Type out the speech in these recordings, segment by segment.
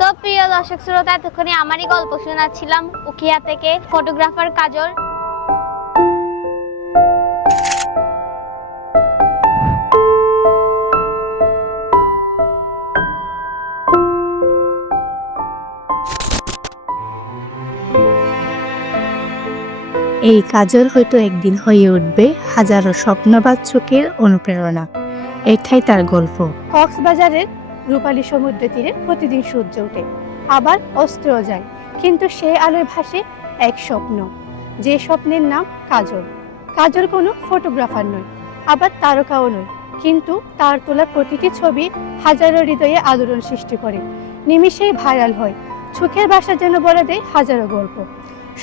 তো প্রিয় দর্শক শ্রোতা, এতক্ষণে আমারই গল্প শোনাচ্ছিলাম উখিয়া থেকে ফটোগ্রাফার কাজল। এই কাজল হয়তো একদিন হয়ে উঠবে হাজারো স্বপ্নবাদ চোখের অনুপ্রেরণা। এটাই তার গল্প। কক্সবাজারের রূপালী সমুদ্র তীরে প্রতিদিন সূর্য ওঠে, আবার অস্ত্রও যায়, কিন্তু সে আলোয় ভাসে এক স্বপ্ন, যে স্বপ্নের নাম কাজল। কাজল কোনো ফটোগ্রাফার নয়, আবার তারকাও নয়, কিন্তু তার তোলা প্রতিটি ছবি হাজারো হৃদয়ে আলোড়ন সৃষ্টি করে, নিমিষেই ভাইরাল হয়, চোখের ভাষা যেন বলে দেয় হাজারো গল্প।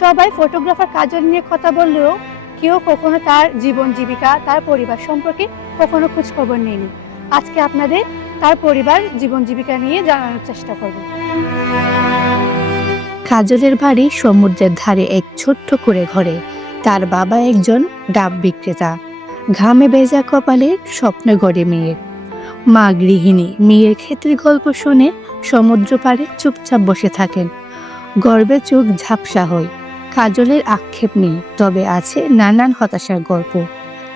সবাই ফটোগ্রাফার কাজল নিয়ে কথা বললেও কেউ কখনো তার জীবন জীবিকা, তার পরিবার সম্পর্কে কখনো খোঁজ খবর নেয়নি। আজকে আপনাদের তার পরিবার, জীবন জীবিকা নিয়ে জানানোর চেষ্টা করব। কাজলের বাড়ি সমুদ্রের ধারে এক ছোট্ট করে ঘরে। তার বাবা একজন ডাব বিক্রেতা, ঘামে ভেজা কপালে স্বপ্ন গড়ে মেয়ের। মা গৃহিণী, মেয়ের ক্ষেত্রে গল্প শুনে সমুদ্র পাড়ে চুপচাপ বসে থাকেন। গর্বে চোখ ঝাপসা হয়। কাজলের আক্ষেপ নেই, তবে আছে নানান হতাশার গল্প।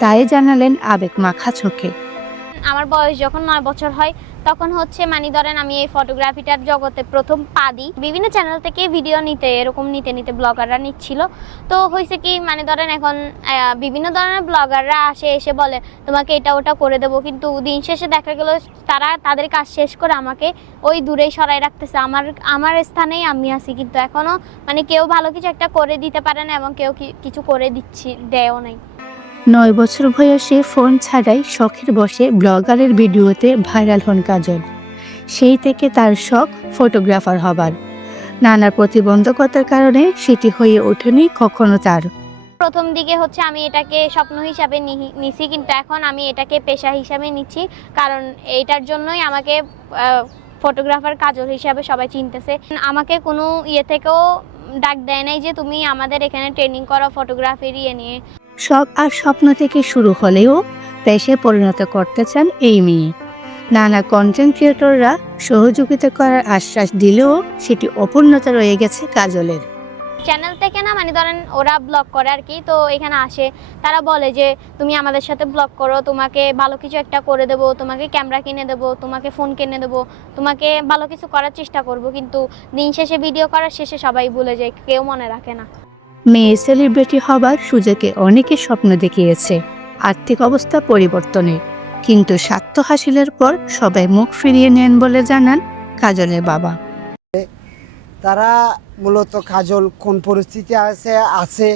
তাই জানালেন আবেগ মাখা চোখে। আমার বয়স যখন 9 বছর হয় তখন ধরেন আমি এই ফটোগ্রাফিটার জগতে প্রথম পা দিই। বিভিন্ন চ্যানেল থেকে ভিডিও নিতে নিতে ব্লগাররা নিচ্ছিল। তো হয়েছে কি ধরেন এখন বিভিন্ন ধরনের ব্লগাররা এসে বলে তোমাকে এটা ওটা করে দেবো, কিন্তু দিন শেষে দেখা গেল তারা তাদের কাজ শেষ করে আমাকে ওই দূরেই সরাই রাখতেছে। আমার স্থানেই আমি আছি, কিন্তু এখনো কেউ ভালো কিছু একটা করে দিতে পারে না, এবং কেউ কিছু করে দেয়ও নাই। 9 বছর বয়সে ফোন ছাড়াই শখের বসে ব্লগারের ভিডিওতে ভাইরাল হন কাজল। সেই থেকে তার শখ ফটোগ্রাফার হবার। নানা প্রতিবন্ধকতার কারণে সেটি হয়ে ওঠেনি কখনো তার। প্রথম দিকে আমি এটাকে স্বপ্ন হিসাবে নিছি, কিন্তু এখন আমি এটাকে পেশা হিসাবে নিচ্ছি, কারণ এইটার জন্যই আমাকে ফটোগ্রাফার কাজল হিসাবে সবাই চিনতেছে। আমাকে কোনো থেকেও ডাক দেয় নাই যে তুমি আমাদের এখানে ট্রেনিং করো ফটোগ্রাফির নিয়ে। শখ আর স্বপ্ন থেকে শুরু হলেও পেশায় পরিণত করতে চান এই মেয়ে। নানা কন্টেন্ট ক্রিয়েটররা সহযোগিতা করার আশ্বাস দিলেও সেটি অপূর্ণতা রয়ে গেছে কাজলের। চ্যানেল থেকে না ধরেন ওরা ব্লগ করে আর কি, তো এখানে আসে, তারা বলে যে তুমি আমাদের সাথে ব্লগ করো, তোমাকে ভালো কিছু একটা করে দেবো, তোমাকে ক্যামেরা কিনে দেবো, তোমাকে ফোন কিনে দেবো, তোমাকে ভালো কিছু করার চেষ্টা করব, কিন্তু দিন শেষে ভিডিও করার শেষে সবাই ভুলে যায়, কেউ মনে রাখে না। মেয়ে সেলিব্রিটি হবার সুযোগে অনেকে স্বপ্ন দেখিয়েছে আর্থিক অবস্থা পরিবর্তনের, কিন্তু স্বার্থ হাসিলের পর সবাই মুখ ফিরিয়ে নেন বলে জানান কাজলের বাবা। তারা মূলত কাজল কোন পরিস্থিতি আছে,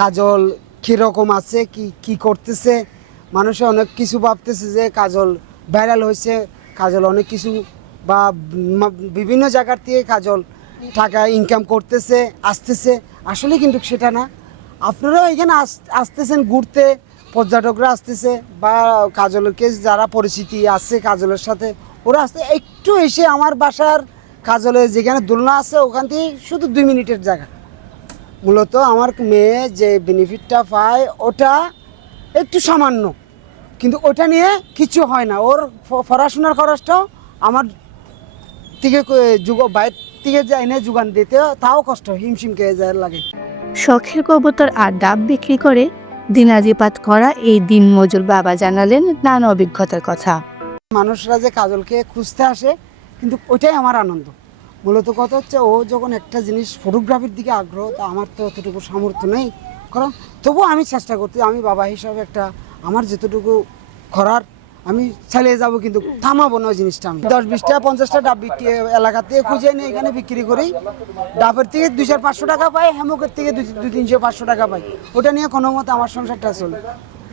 কাজল কীরকম আছে, কি করতেছে, মানুষ অনেক কিছু ভাবতেছে যে কাজল ভাইরাল হয়েছে, কাজল অনেক কিছু বা বিভিন্ন জায়গার থেকে কাজল টাকা ইনকাম করতেছে, আসতেছে। আসলে কিন্তু সেটা না। আপনারাও এখানে আসতেছেন ঘুরতে, পর্যটকরা আসতেছে, বা কাজলকে যারা পরিচিতি আছে কাজলের সাথে ওরা আসতে একটু এসে আমার বাসার কাজলের যেখানে দোলনা আছে ওখান থেকে শুধু 2 মিনিটের জায়গা। মূলত আমার মেয়ে যে বেনিফিটটা পায় ওটা একটু সামান্য, কিন্তু ওটা নিয়ে কিছু হয় না। ওর পড়াশোনার খরচটাও আমার থেকে বাইরে থেকে এনে যোগান দিতে তাও কষ্ট, হিমশিম খেয়ে যায় লাগে। শখের কবুতর আর ডাব বিক্রি করে দিনাজিপাত করা এই দিন মজুর বাবা জানালেন নানা অভিজ্ঞতার কথা। মানুষরা যে কাজলকে খুঁজতে আসে, কিন্তু ওইটাই আমার আনন্দ। মূলত কথা হচ্ছে ও যখন একটা জিনিস ফটোগ্রাফির দিকে আগ্রহ, তা আমার তো অতটুকু সামর্থ্য নেই, কারণ তবুও আমি চেষ্টা করতে, আমি বাবা হিসাবে একটা আমার যেতটুকু করার আমি চালিয়ে যাব, কিন্তু থামাবো না ওই জিনিসটা। আমি 10-20টা 50টা ডাব বিক্রি এলাকাতে খুঁজে নিয়ে এখানে বিক্রি করি। ডাবের থেকে 200-500 টাকা পাই, হেমকের থেকে 200-300-500 টাকা পাই। ওটা নিয়ে কোনো মতে আমার সংসারটা চলে।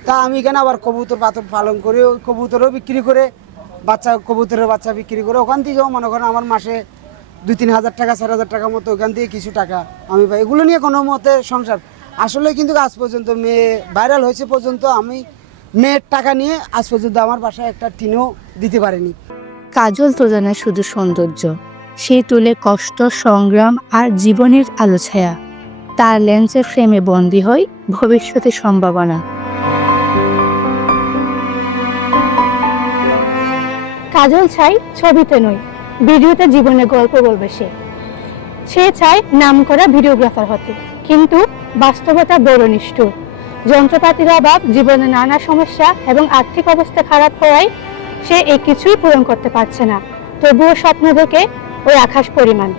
তা আমি এখানে আবার কবুতর পালন করে, ওই কবুতরও বিক্রি করে, কবুতরের বাচ্চা বিক্রি করে, ওখান থেকেও মনে করেন আমার মাসে 2-3 হাজার টাকা 4,000 টাকা মতো ওখান থেকে কিছু টাকা আমি পাই। এগুলো নিয়ে কোনো মতে সংসার আসলে, কিন্তু আজ পর্যন্ত মেয়ে ভাইরাল হয়েছে পর্যন্ত আমি মেয়ের টাকা নিয়ে আজ পর্যন্ত আমার বাসায় একটা টিনও দিতে পারিনি। কাজল তো জানে শুধু সৌন্দর্য, সে তুলে কষ্ট, সংগ্রাম আর জীবনের আলো ছায়া। তার লেন্সের ফ্রেমে বন্দী হয় ভবিষ্যতের সম্ভাবনা। কাজল চাই ছবিতে নয়, ভিডিওতে জীবনের গল্প বলবে সে চায় নামকরা ভিডিওগ্রাফার হতে, কিন্তু বাস্তবতা বড় নিষ্ঠুর। যন্ত্রপাতির অভাব, জীবনে নানা সমস্যা এবং আর্থিক অবস্থা খারাপ হওয়ায় সে এই কিছুই পূরণ করতে পারছে না। তবুও স্বপ্ন দেখে ওই আকাশ পরিমাণ।